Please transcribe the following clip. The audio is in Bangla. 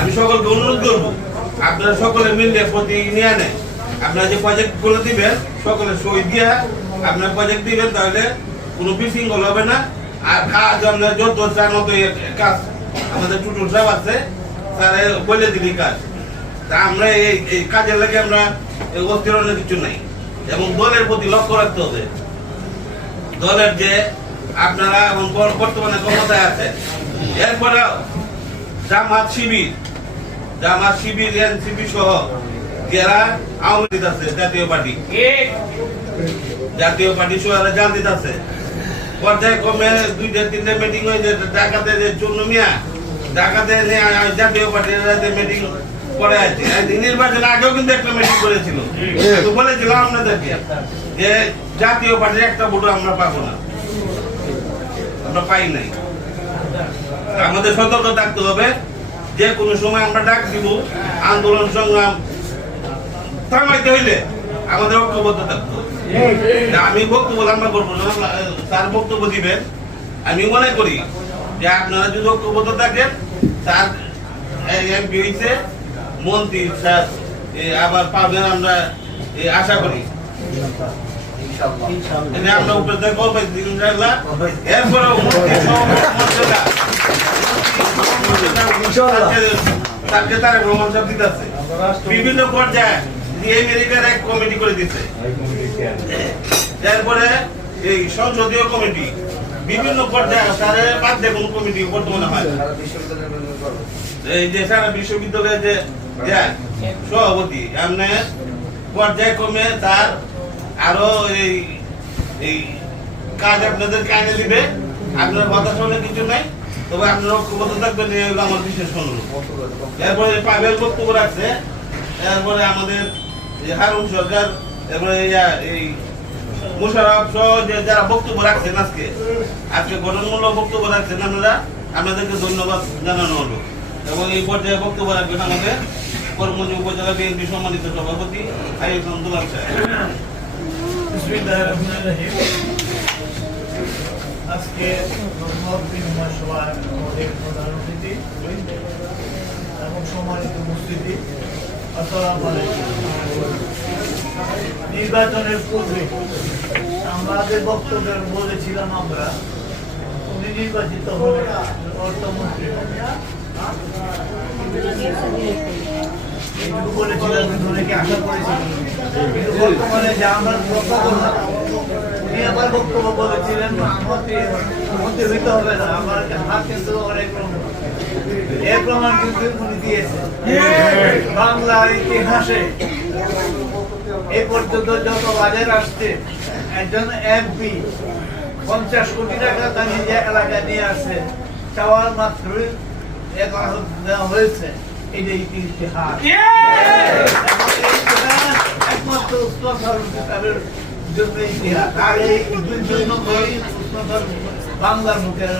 আমি সকলকে অনুরোধ করবো আপনারা সকলে মিলে প্রতি নিয়ে নেন। আপনারা যে প্রজেক্ট গুলো দিবেন সকলে সই দিয়ে আপনার প্রজেক্ট দিবেন, তাহলে কোনো বিশৃঙ্খল হবে না। আর কাজ আমরা যত চান মতো কাজ আমাদের টুটুল সাহেব আছে, তারা বলে দিবি কাজ। তা আমরা এই কাজের লাগে আমরা অস্থির কিছু নাই। এবং দলের প্রতি লক্ষ্য রাখতে হবে। দলের যে আপনারা এখন বর্তমানে ক্ষমতায় আছে, এরপরে জামাত শিবির এনসিপি সহ যারা আওয়ামী লীগ আছে, জাতীয় পার্টি সহ জাল দিতে আছে, পর্যায়ে কমে 2-3টা মিটিং হয়েছে। ঢাকাতে যে চুনমিয়া ঢাকাতে জাতীয় পার্টির মিটিং করে আছে। নির্বাচন আগেও কিন্তু একটা মিটিং করেছিল, বলেছিলাম আপনাদেরকে যে জাতীয় পার্টির একটা ভোটও আমরা পাবো না, আমরা পাই নাই। আমাদের সতর্ক থাকতে হবে, যে কোনো সময় আমরা ডাক দিব আন্দোলন সংগ্রাম থামাইতে হইলে আমাদের ঐক্যবদ্ধ থাকতে হবে। আমি বক্তব্য লম্বা করবো না, স্যার বক্তব্য দিবেন। আমি মনে করি যে আপনারা যদি ঐক্যবদ্ধ থাকেন, স্যার এমপি হইছে, মন্ত্রী স্যার আবার পাবেন, আমরা আশা করি। আমরা উপরে এরপরেও বিভিন্ন পর্যায়ে আমেরিকার এক কমিটি করে দিচ্ছে। তারপরে এই সংসদীয় কমিটি বিভিন্ন পর্যায়ে তারা বাদ দিয়ে কোন কমিটি বর্তমানে হয়। এই যে সারা বিশ্ববিদ্যালয়ের যে সভাপতি এমনি পর্যায় কমে তার আরো এই কাজ আপনাদের কানে দিবে। আপনার কথা শুনে কিছু নাই, তবে আপনার ঐক্যবদ্ধ থাকবেন, এই হলো আমার বিশেষ অনুরোধ। এরপরে পাবেল বক্তব্য রাখছে, এরপরে আমাদের হারুন সরকার, এরপরে এই মুশারফ সহ যারা বক্তব্য রাখছেন আজকে গঠনমূলক বক্তব্য রাখছেন, আপনাদেরকে ধন্যবাদ জানানো হলো। এবং এই পর্যায়ে বক্তব্য রাখবেন আমাদের কর্মী উপজেলা বিএনপি সম্মানিত সভাপতি আইয়ুব আব্দুল্লাহ সাহেব। আজকে মত বিনিময় সভায় আমাদের প্রধান অতিথি এবং সম্মানিত উপস্থিতি, আসসালামু আলাইকুম। নির্বাচনের পূর্বে আমাদের বক্তব্যে বলেছিলাম আমরা উনি নির্বাচিত হলে অর্থমন্ত্রী এইটুকু বলেছিলাম, অনেকে আশা করেছিলেন। কিন্তু বর্তমানে যে আমার বক্তব্য উনি আবার বক্তব্য বলেছিলেন মন্ত্রী হইতে হবে না, আমার হাত কিন্তু অনেক এর প্রমাণ কিন্তু উনি দিয়েছেন। বাংলার ইতিহাসে এই পর্যন্ত যত বাজেট আসছে, একজন এমপি 50 কোটি টাকা তার নিজে এলাকায় নিয়ে আসছে, চাওয়ার মাত্রই দেওয়া হয়েছে। এটাই ইতিহাস, একমাত্র তাদের জন্য ইতিহাস। আর এই জন্য বাংলার মুখের